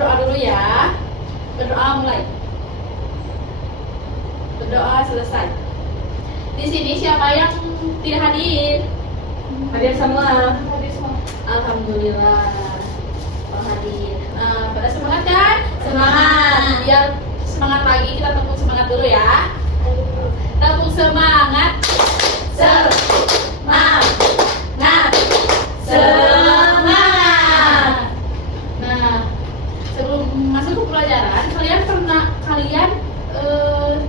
berdoa dulu ya. Berdoa mulai. Berdoa selesai. Di sini siapa yang tidak hadir? Hadir semua. Hadir semua. Alhamdulillah. Oh, hadir. Nah, pada semangat kan? Semangat. Biar semangat lagi, kita tepuk semangat dulu ya. Tepuk semangat. Semangat. Semangat. Nah, sebelum masuk ke pelajaran, kalian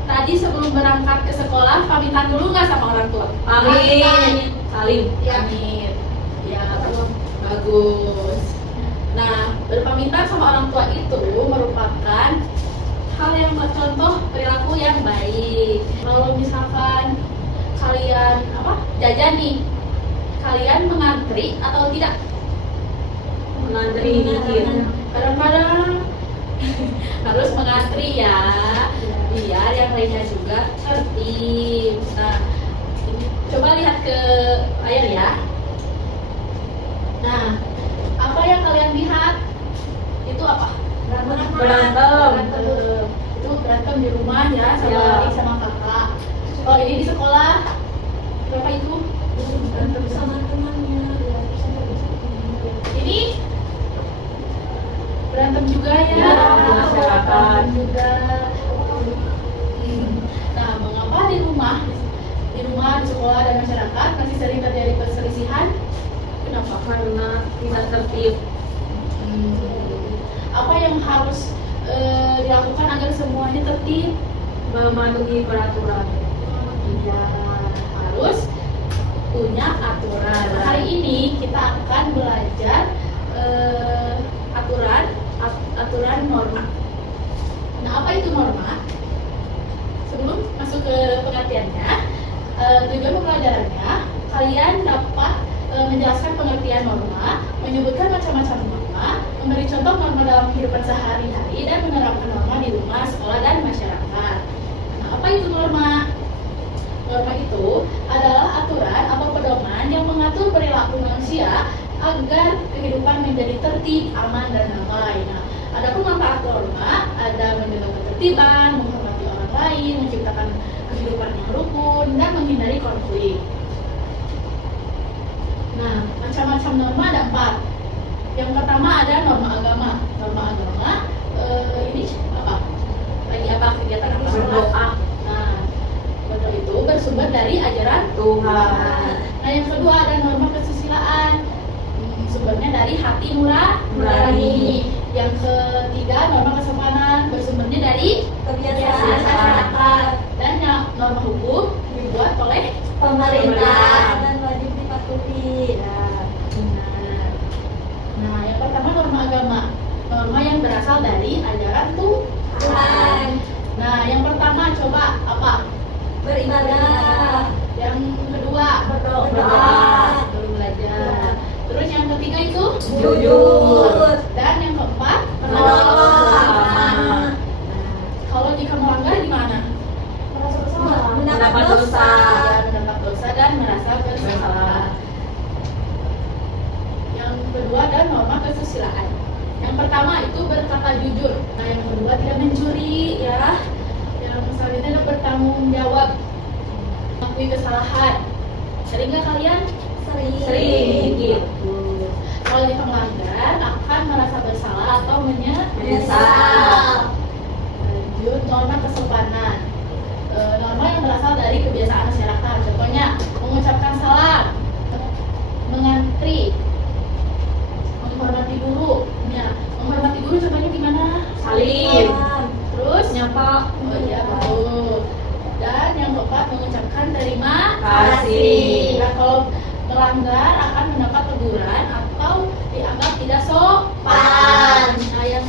tadi sebelum berangkat ke sekolah pamitan dulu nggak sama orang tua? Pamit. Salim. Pamit. Ya, bagus. Nah, berpamitan sama orang tua itu merupakan hal yang contoh perilaku yang baik. Kalau misalkan kalian jajan nih, kalian mengantri atau tidak? Mengantri dikit. Kadang-kadang harus mengantri ya, biar yang lainnya juga tertib. Nah, coba lihat ke layar ya. Nah, apa yang kalian lihat itu apa? Berantem. Itu berantem di rumah ya, sama adik sama kakak. Kalau ini di sekolah, berapa itu? Berantem sama temannya. Ini berantem juga ya, masyarakat juga. Nah, mengapa di rumah, di sekolah dan masyarakat masih sering terjadi perselisihan? Kenapa? Karena tidak tertib. Apa yang harus dilakukan agar semuanya tertib? Mematuhi peraturan. Ya, harus punya aturan. Hari ini kita akan belajar aturan norma. Nah, apa itu norma? Sebelum masuk ke pengertiannya, tujuan pembelajarannya, kalian dapat menjelaskan pengertian norma, menyebutkan macam-macam norma, memberi contoh norma dalam kehidupan sehari-hari, dan menerapkan norma di rumah, sekolah, dan masyarakat. Nah, apa itu norma? Norma itu adalah aturan atau pedoman yang mengatur perilaku manusia agar kehidupan menjadi tertib, aman, dan damai. Nah, adapun manfaat norma ada menjaga ketertiban, menghormati orang lain, menciptakan kehidupan yang rukun, dan menghindari konflik. Nah, macam-macam norma ada 4. Yang pertama ada norma agama. Norma agama ini apa? Lagi apa? Kegiatan apa? Berdoa. Nah, berdoa itu bersumber dari ajaran Tuhan. Nah, yang kedua ada norma kesusilaan. Sumbernya dari hati nurani. Yang ketiga norma kesopanan, bersumbernya dari kebiasaan masyarakat. Dan norma hukum dibuat oleh pemerintah dan wajib dipatuhi. Nah, yang pertama norma agama. Norma yang berasal dari ajaran Tuhan. Nah, yang pertama coba apa? Beribadah. Yang kedua berdoa. Baru belajar. Terus yang ketiga itu Jujur. Dan yang keempat Menolong. Nah, kalau jika melanggar gimana? Mendapat dosa. Mendapat dosa dan merasa bersalah. Yang kedua ada norma kesusilaan. Yang pertama itu berkata jujur. Nah, yang kedua tidak mencuri ya. Yang selanjutnya bertanggung jawab, mengakui kesalahan. Sering nggak kalian? Sering. Gitu. Kalau jika melanggar akan merasa bersalah atau Menyesal. Lanjut norma kesopanan. Norma yang berasal dari kebiasaan masyarakat. Contohnya mengucapkan salam, mengantri, menghormati guru. Ya, menghormati guru contohnya gimana? Salim. Terus Nyapa. oh iya, betul. Dan yang keempat mengucapkan terima Kasih. Nah, kalau melanggar akan mendapat teguran atau dianggap tidak sopan. Nah, yang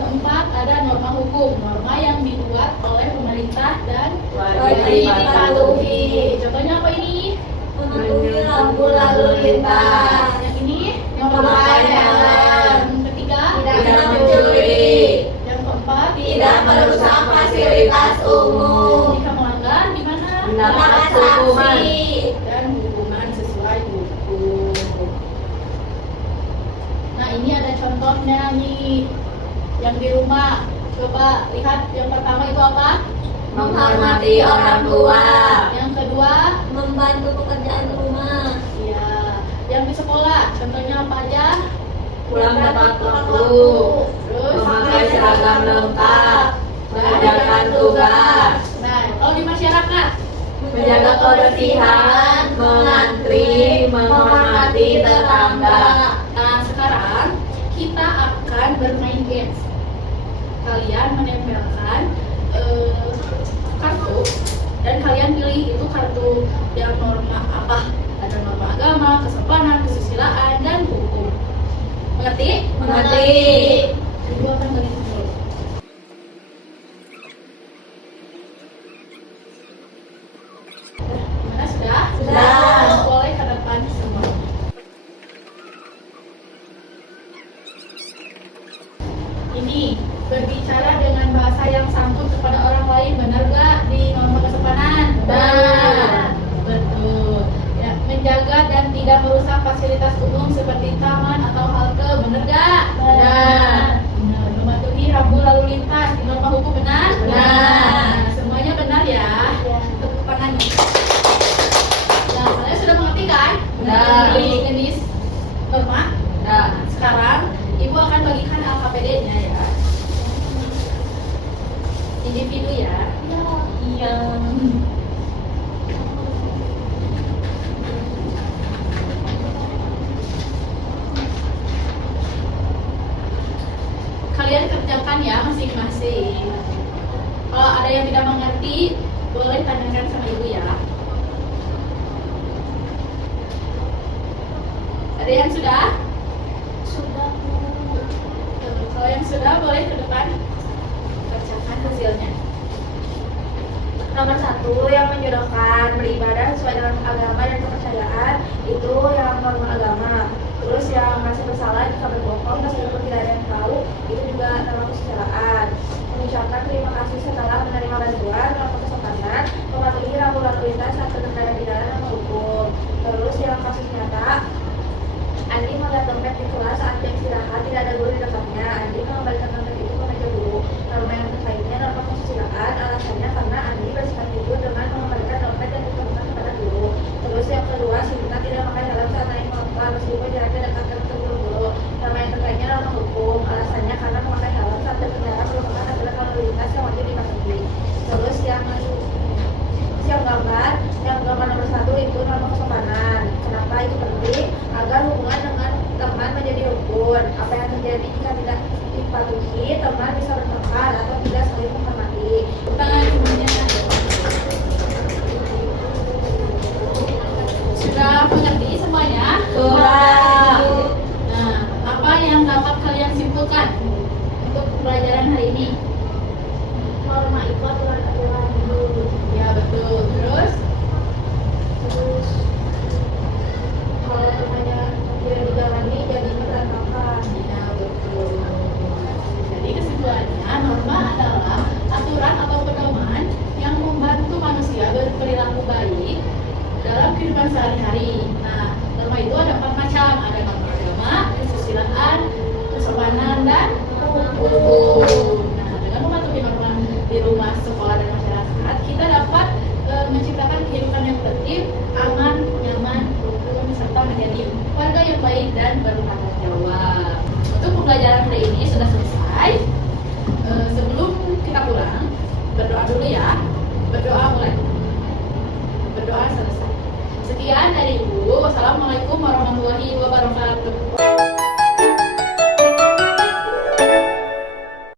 keempat ada norma hukum, norma yang dibuat oleh pemerintah dan Wajib dipatuhi. Contohnya apa ini? Mematuhi lampu lalu lintas. Yang ini Memakai helm. Yang ketiga Tidak mencuri. Yang keempat Tidak merusak fasilitas umum. Jika melanggar gimana? Mendapat hukuman. Dan hukuman sesuai hukum. Nah, ini ada contohnya nih. Yang di rumah, coba lihat yang pertama itu apa? Menghormati orang tua. Yang kedua, Membantu pekerjaan rumah. ya. Yang di sekolah, contohnya apa aja? Pulang tepat waktu. Terus, Memakai seragam lengkap. Mengerjakan tugas. nah, kalau di masyarakat, Menjaga kebersihan. Mengantri. Menghormati tetangga. nah sekarang kita akan bermain games. Kalian menempelkan kartu dan kalian pilih itu kartu yang norma apa? Ada norma agama, kesopanan, kesusilaan, dan hukum. Mengerti? Mengerti. Ibu akan bagi dulu. Gimana sudah? Sudah. Boleh ke depan semua. Ini berbicara dengan bahasa yang santun kepada orang lain, benar gak di norma kesopanan? Benar. Betul. Ya, menjaga dan tidak merusak fasilitas umum seperti taman atau halte, benar gak? Benar. Benar. Mematuhi rambu lalu lintas di norma hukum, benar? Benar. Nah, semuanya benar ya. Tepuk tangannya. Nah, kalian sudah mengerti kan? Benar. Jenis norma. Nah, sekarang Ibu akan bagikan LKPD-nya ya. Individu ya. Iya. Kalian kerjakan ya masing-masing. Kalau ada yang tidak mengerti, boleh tanyakan sama Ibu ya. Ada yang sudah? Sudah. Kalau yang sudah, boleh ke depan bacakan hasilnya. Nomor 1 yang menjodohkan beribadah sesuai dengan agama dan kepercayaan itu yang norma agama. Terus yang merasa bersalah jika berbohong meskipun tidak ada yang tahu itu juga norma kesusilaan. Mengucapkan terima kasih setelah menerima bantuan norma kesopanan. Mematuhi rambu lalu lintas saat berkendara di dalam norma hukum. Terus yang kasus nyata, Andi melihat dompet di kelas saat jam istirahat tidak ada guru di dekatnya. Andi mengembalikan dompet itu ke meja guru. Norma yang terkaitnya norma kesusilaan, alasannya karena Andi bersikap jujur dengan mengembalikan dompet yang ditemukan kepada guru. Terus yang kedua, Sinta tidak pakai helm saat naik motor meskipun jaraknya dekat dengan guru. Norma yang terkaitnya norma hukum, alasannya karena memakai helm saat berkendara merupakan aturan lalu lintas yang wajib dipatuhi. Terus yang gambar nomor 1 itu norma kesopanan. Kenapa itu penting? Agar hubungan dengan teman menjadi rukun. Apa yang terjadi jika tidak dipatuhi, teman bisa bertengkar atau tidak saling menghormati. Tangan semuanya. Sudah mengerti semuanya? Sudah. Nah, apa yang dapat kalian simpulkan untuk pelajaran hari ini? Norma itu aturan-aturan dulu. Ya betul. Terus Terus kalau namanya tidak dijalani jadi berantakan. ya betul. Jadi kesimpulannya norma adalah aturan atau pedoman yang membantu manusia berperilaku baik dalam kehidupan sehari-hari. Nah, norma itu ada 4 macam. Ada norma agama, kesusilaan, kesopanan, dan hukum. Nah, dengan mematuhi norma di rumah, sekolah, dan masyarakat, kita dapat menciptakan kehidupan yang tertib, aman, nyaman, rukun, serta menjadi warga yang baik dan bertanggung jawab. Untuk pembelajaran hari ini sudah selesai. Sebelum kita pulang, berdoa dulu ya. Berdoa mulai. Berdoa selesai. Sekian dari Ibu. Wassalamualaikum warahmatullahi wabarakatuh.